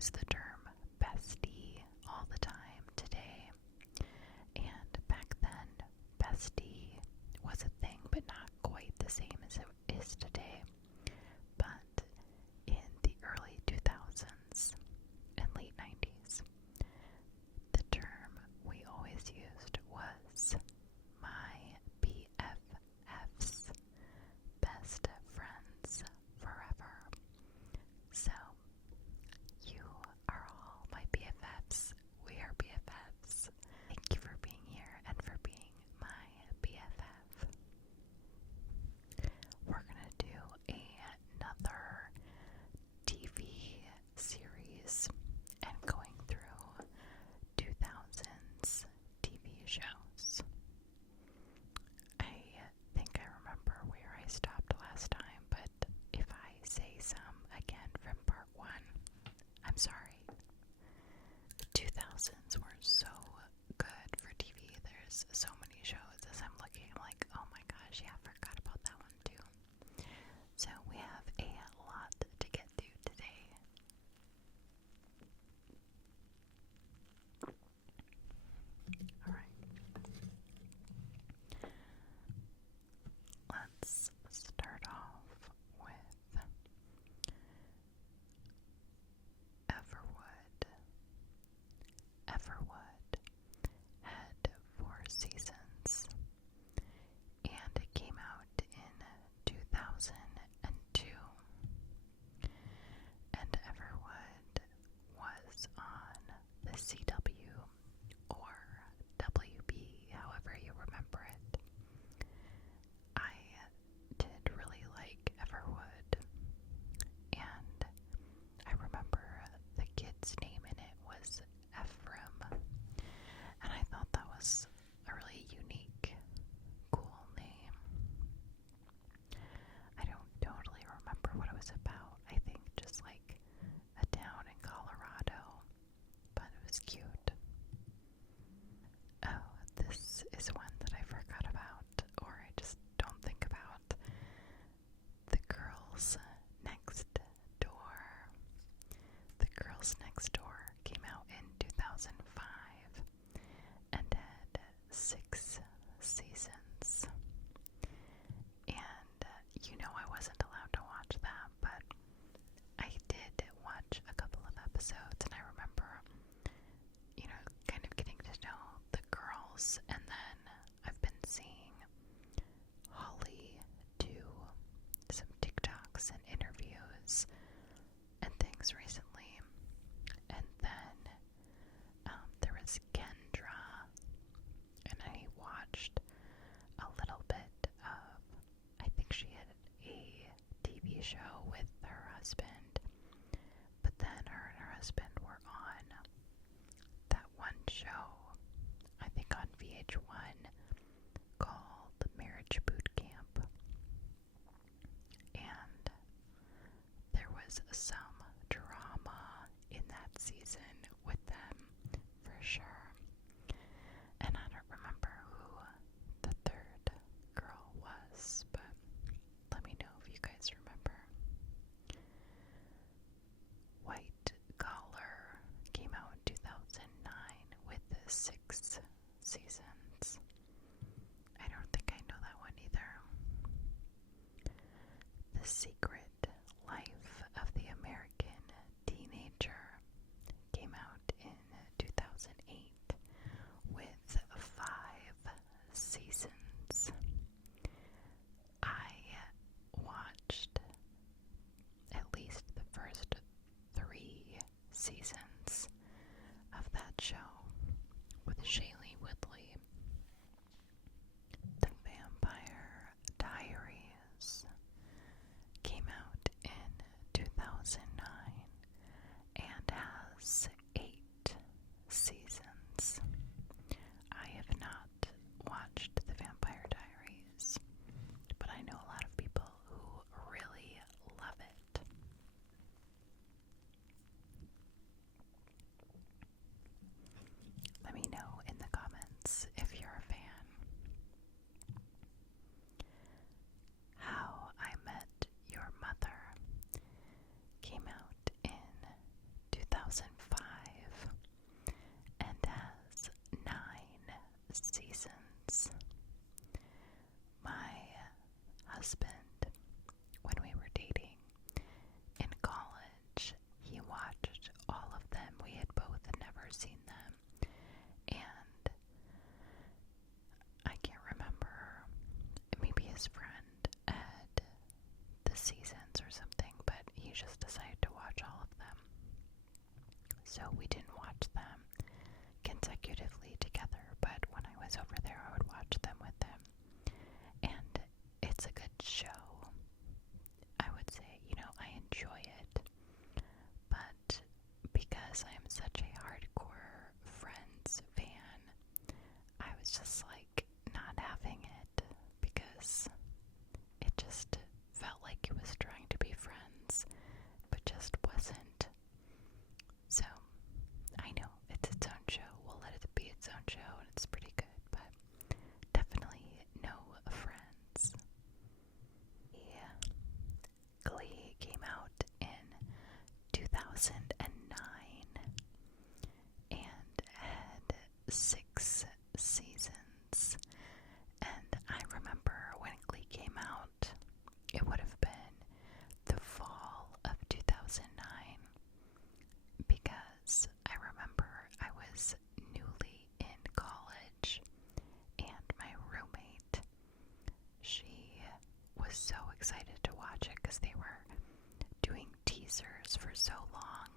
use the term bestie all the time today. And back then, bestie was a thing, but not quite the same as it is today. But in the early 2000s and late 90s, the term we always used was my BFFs, best friends forever. So, you are all my BFFs. We are BFFs. Thank you for being here and for being my BFF. We're gonna do another TV series and going through 2000s TV shows. I think I remember where I stopped last time, but if I say some again from part 1, I'm sorry. The 2000s were so good for TV. There's so many shows. As I'm looking, I'm like, oh my gosh, yeah, I forgot about that one too. So we have a lot to get to today. Alright. Let's start off with Everwood. Everwood had 4 seasons, and it came out in 2002. And Everwood was on the CW or WB, however you remember it. I did really like Everwood, and I remember the kid's name in it was Ephraim, and I thought that was a really unique, cool name. I don't totally remember what it was about. I think just like a town in Colorado, but it was cute. Oh, this is one that I forgot about, or I just don't think about. The Girls Next Door. The Girls Next Door came out in 2005 and had 6 seasons. And you know I wasn't allowed to watch that, but I did watch a couple of episodes, and I remember, kind of getting to know the girls, and then I've been seeing Holly do some TikToks and interviews and things recently, and then there was Kendra, and I watched a little bit of, I think she had a TV show with her husband, but then her and her husband were on that one show, I think on VH1, called Marriage Boot Camp, and there was some drama in that season with them, for sure. And I don't remember who the third girl was, but let me know if you guys remember. White Collar came out in 2009 with 6 seasons. I don't think I know that one either. The Secret Life of the American Teenager came out in 2008 with 5 seasons. I watched at least the first 3 seasons of that show with Shailene Woodley. The Vampire Diaries came out in 2009 and has 8 seasons. I have not watched The Vampire Diaries, but I know a lot of people who really love it. his friend had the seasons or something, but he just decided to watch all of them. So we didn't watch them consecutively together, but when I was over there, I would watch them with him. And it's a good show. I would say, I enjoy it, but because I am such a hardcore Friends fan, I was just like not having it because it just felt like it was trying to be Friends, but just wasn't. So, I know it's its own show. We'll let it be its own show, and it's pretty good, but definitely no Friends. Yeah. Glee came out in 2009 and had 6 seasons. And I remember when Glee came out, it would have been the fall of 2009, because I remember I was newly in college and my roommate, she was so excited to watch it because they were doing teasers for so long,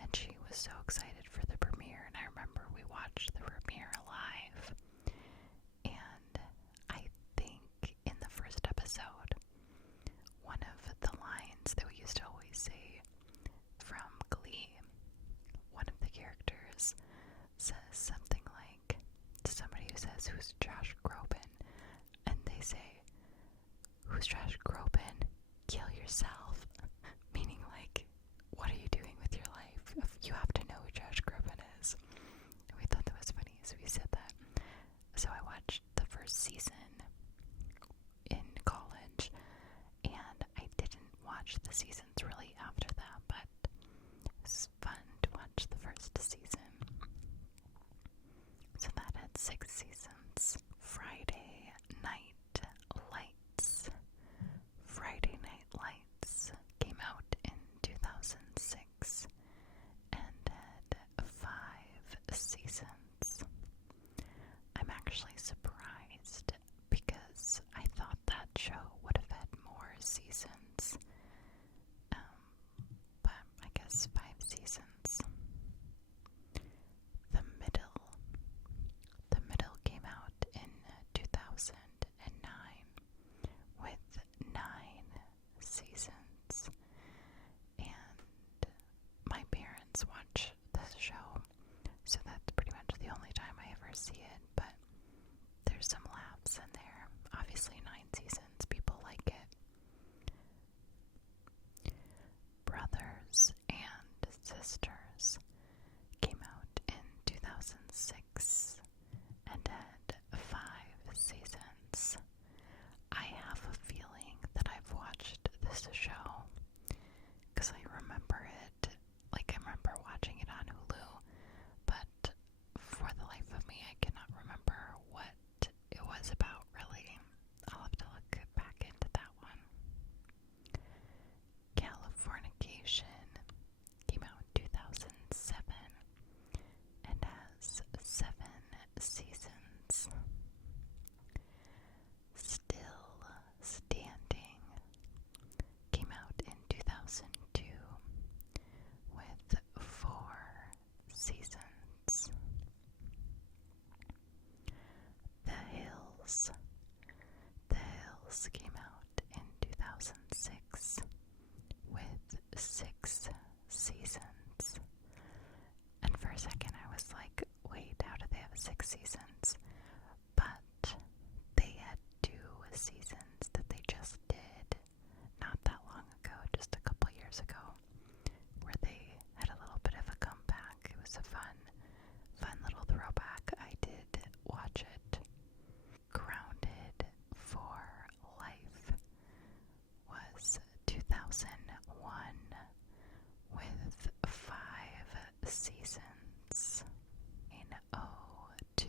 and she was so excited for the premiere. And I remember we watched the premiere live, and I think in the first episode, one of the lines that we used to always say from Glee, one of the characters says something like, somebody who says, "Who's Josh Groban?" And they say, "Who's Josh Groban? Kill yourself." Meaning like, what are you doing with your life? You have to know who Josh Groban is. And we thought that was funny, so we said that. So I watched the first season in college, and I didn't watch the seasons really after that, but it was fun to watch the first season. So that had 6 seasons. Friday Night Lights. Friday Night Lights came out in 2006 and had 5 seasons. I'm actually surprised because I thought that show would have had more seasons. But I guess 5 seasons. The Middle. The Middle came out in 2009 with 9 seasons. And my parents watch this show, so that's pretty much the only time I ever see it, but there's some laughs in there. Obviously 9 seasons, people like it. Brothers and Sisters came out in 2006 and had 5 seasons. I have a feeling that I've watched this show because I remember it, like I remember watching it on Hulu, but for the life of me I cannot remember what it was about really. I'll have to look back into that one. Californication came out in 2007 and has 7 seasons. Still Standing came out in 2002 with 4 seasons. The Hills. The Hills came out in 2006 with 6 seasons. And for a second I was like, wait, how do they have 6 seasons? But they had 2 seasons that they just did not that long ago, just a couple years ago, where they had a little bit of a comeback. It was a fun little throwback. I did watch it. Grounded for Life was 2001 with 5 seasons. 902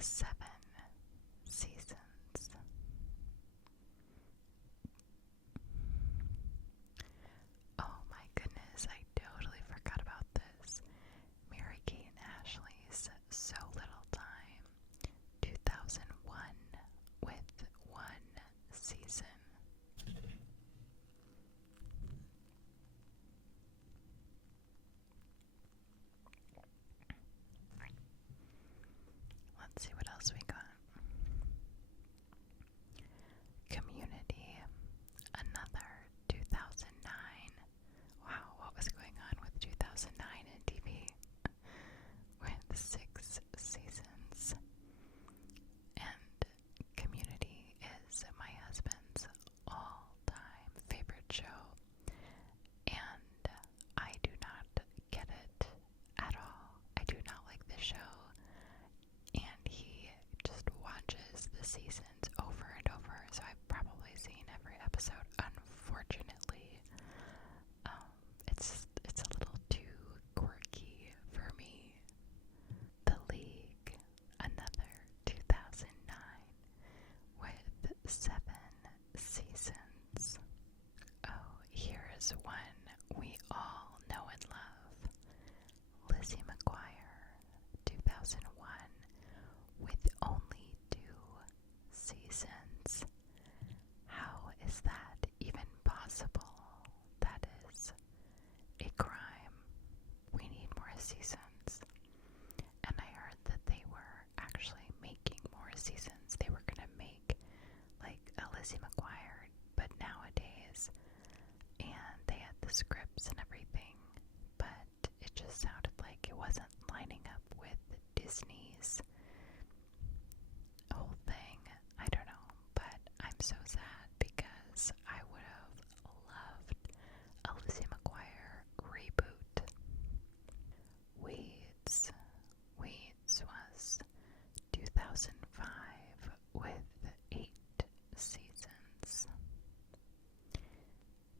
7 seasons. Oh my goodness, I totally forgot about this. Mary-Kate and Ashley's So Little Time, 2001, with 1 season. Let's see what else we got. Community, another 2009. Wow, what was going on with 2009 in TV? With 6 seasons. And Community is my husband's all-time favorite show. And I do not get it at all. I do not like this show. And he just watches the seasons over and over. So I've probably seen every episode, unfortunately. It's a little too quirky for me. The League, another 2009 with 7 seasons. Oh, here is one we all know and love. Lizzie McGuire, 2001 with only 2 seasons. How is that even possible? That is a crime. We need more seasons. And I heard that they were actually making more seasons. They were gonna make like a Lizzie McGuire, but nowadays, and they had the scripts and everything, but it just sounded like it wasn't lining up with Disney's whole thing. I don't know, but I'm so sad because I would have loved a Lizzie McGuire reboot. Weeds. Weeds was 2005 with 8 seasons.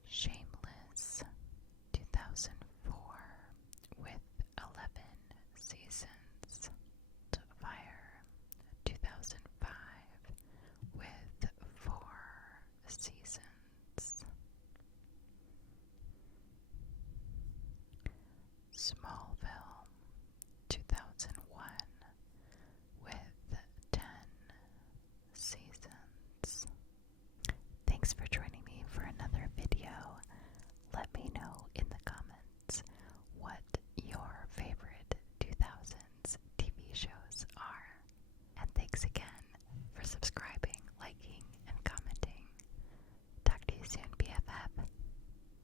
Shameless, 2004 with 11 seasons. Fire, 2005 with 4 seasons. Smallville,